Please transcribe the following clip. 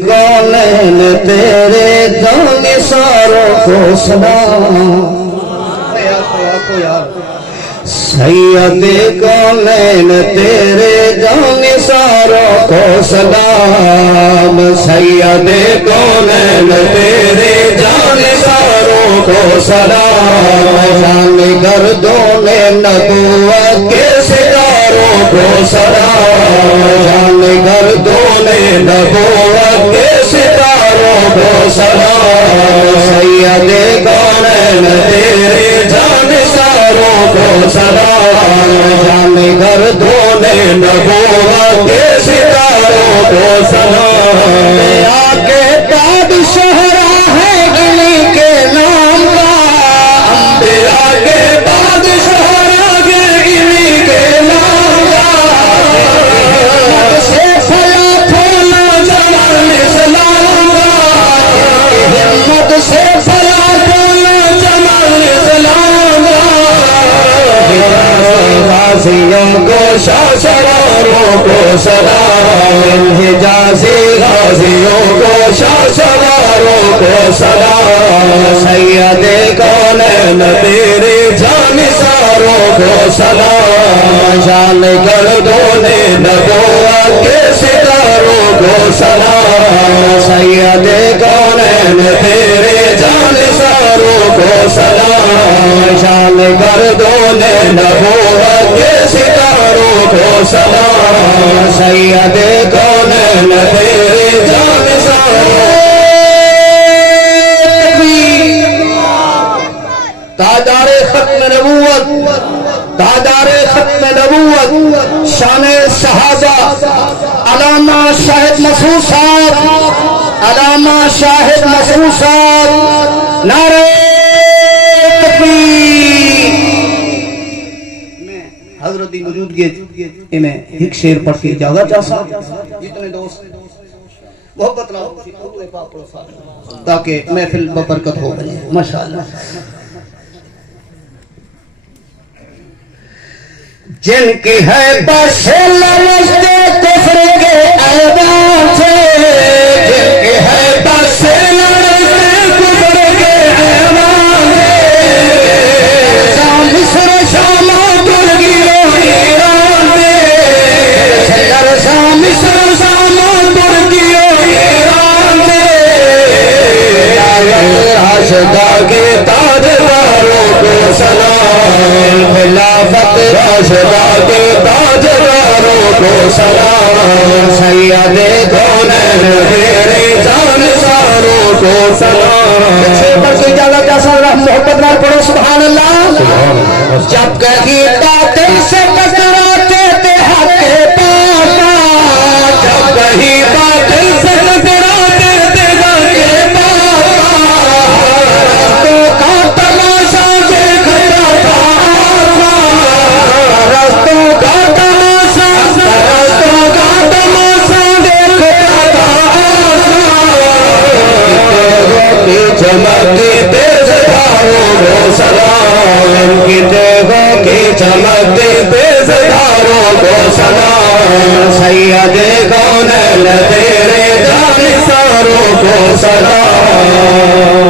کونین تیرے جانثاروں کو سلام سید کونین تیرے جانثاروں کو سلام سید کونین تیرے جانثاروں کو سلام جان گردون نبوت کے ستاروں کو سلام جان گردون نبوت کے ستاروں کو سلام سید کونین تیرے جانثاروں کو سلام جان گردون نبوت کے ستاروں کو سلام آگے بادشاہ ہے گلی کے نام کا انبیاء کے بادشاہ ہے گلی کے نام کا سے پھلا پھولا جمال اسلام کا ہمت سے پھلا پھولا جمال اسلام کا غازیوں کو شاہ سواروں کو سلام حجازی غازیوں کو شاہ سواروں کو سلام سید کونین تیرے جانثاروں کو سلام جان گردون نبوت کے ستاروں کو سلام سید کونین تیرے جانثاروں کو سلام جان گردون نبوت کے ستاروں کو سلام سید کونین تیرے جانثاروں تاجدار ختم نبوت تاجدار ختم نبوت شان صحابہ علامہ شاہد مسعود صاحب علامہ شاہد مسعود صاحب نعرہ تکبیر میں حضرت دی موجودگی میں ایک شعر پڑھ کے اجازت چاہتا جتنے دوست محبت نہ ہو تاکہ محفل ببرکت ہو گئے ماشاءاللہ جن کی ہے بس لرزتے کفر کے ایوان سے جن کی ہے بس لرزتے کفر کے ایوان سے مصر شام ترکیوں ایران میں مصر شام ترکیوں ایران میں راشدہ کے تاجداروں کو سلام خلافت راشدہ کے تاجداروں کو سلام سید کونین تیرے جانثاروں کو سلام سے بڑھ کے اجازت جیسا محبت نال پڑھو سبحان اللہ جب کہیں باطل سے ٹکراتے تھے حق کے پاس جب کہیں باطل سے ٹکراتے تھے حق کے پاس تو کا تماشا دیکھتا تھا رستوں کا تماشا دیکھتا تھا چمکتے تیز دھاروں کو سلام کی دیگوں کی چمکتے تیز دھاروں کو سلام سید کونین تیرے جانثاروں کو سلام